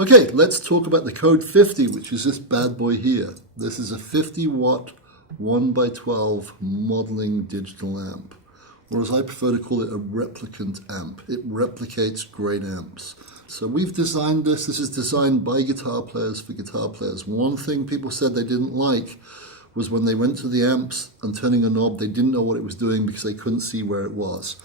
Okay, let's talk about the Code 50, which is this bad boy here. This is a 50 watt 1x12 modeling digital amp, or as I prefer to call it, a replicant amp. It replicates great amps. So we've designed this. This is designed by guitar players for guitar players. One thing people said they didn't like was when they went to the amps and turning a knob, they didn't know what it was doing because they couldn't see where it was.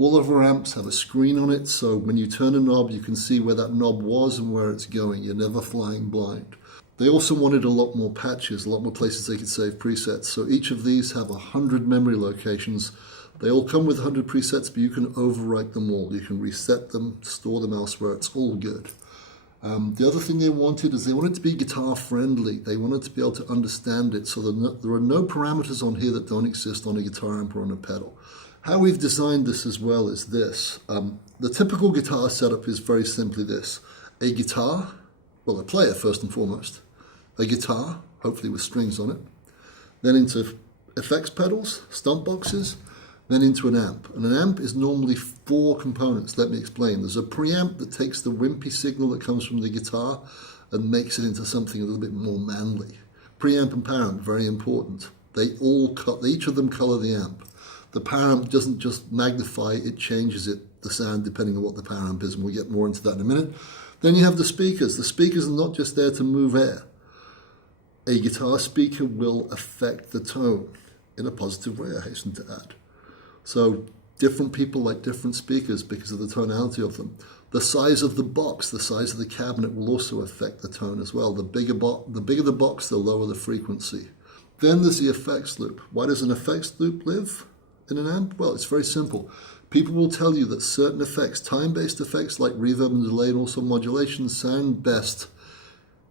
All of our amps have a screen on it, so when you turn a knob, you can see where that knob was and where it's going. You're never flying blind. They also wanted a lot more patches, a lot more places they could save presets. So each of these have 100 memory locations. They all come with 100 presets, but you can overwrite them all. You can reset them, store them elsewhere. It's all good. The other thing they wanted is they wanted to be guitar friendly. They wanted to be able to understand it, so there are no parameters on here that don't exist on a guitar amp or on a pedal. How we've designed this as well is this. The typical guitar setup is very simply this. A guitar, well, a player first and foremost. A guitar, hopefully with strings on it. Then into effects pedals, stomp boxes, then into an amp. And an amp is normally 4 components. Let me explain. There's a preamp that takes the wimpy signal that comes from the guitar and makes it into something a little bit more manly. Preamp and paramp, very important. Each of them color the amp. The paramp doesn't just magnify, it changes the sound depending on what the paramp is, and we'll get more into that in a minute. Then you have the speakers. The speakers are not just there to move air. A guitar speaker will affect the tone in a positive way, I hasten to add. So different people like different speakers because of the tonality of them. The size of the box, the size of the cabinet will also affect the tone as well. The bigger the box, the lower the frequency. Then there's the effects loop. Why does an effects loop live in an amp? Well, it's very simple. People will tell you that certain effects, time-based effects like reverb and delay and also modulation, sound best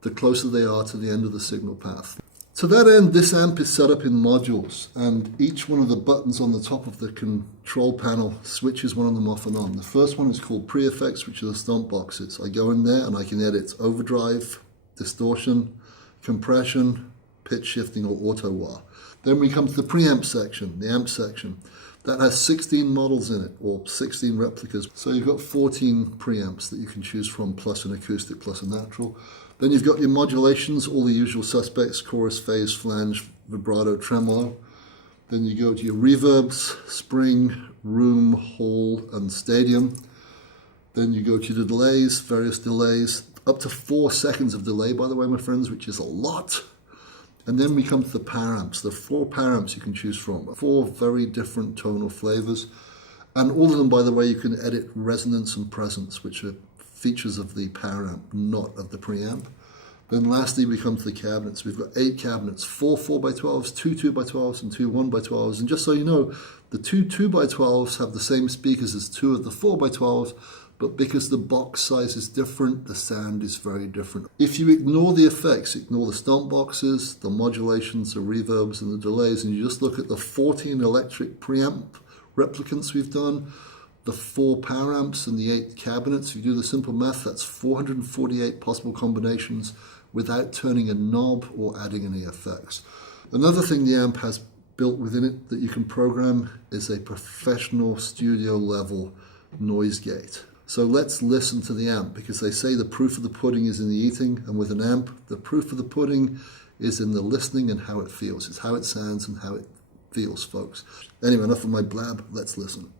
the closer they are to the end of the signal path. To that end, this amp is set up in modules, and each one of the buttons on the top of the control panel switches one of them off and on. The first one is called pre-effects, which are the stomp boxes. I go in there and I can edit overdrive, distortion, compression, pitch shifting, or auto wah. Then we come to the preamp section, the amp section. That has 16 models in it, or 16 replicas. So you've got 14 preamps that you can choose from, plus an acoustic, plus a natural. Then you've got your modulations, all the usual suspects: chorus, phase, flange, vibrato, tremolo. Then you go to your reverbs, spring, room, hall, and stadium. Then you go to the delays, various delays, up to 4 seconds of delay, by the way, my friends, which is a lot. And then we come to the paramps. There are 4 paramps you can choose from, 4 very different tonal flavors. And all of them, by the way, you can edit resonance and presence, which are features of the paramp, not of the preamp. Then lastly, we come to the cabinets. We've got 8 cabinets, 4 4x12s, 2 2x12s, and 2 1x12s. And just so you know, the 2 2x12s have the same speakers as 2 of the 4x12s, but because the box size is different, the sound is very different. If you ignore the effects, ignore the stomp boxes, the modulations, the reverbs, and the delays, and you just look at the 14 electric preamp replicants we've done, the 4 power amps and the 8 cabinets, if you do the simple math, that's 448 possible combinations without turning a knob or adding any effects. Another thing the amp has built within it that you can program is a professional studio level noise gate. So let's listen to the amp, because they say the proof of the pudding is in the eating, and with an amp, the proof of the pudding is in the listening and how it feels. It's how it sounds and how it feels, folks. Anyway, enough of my blab, let's listen.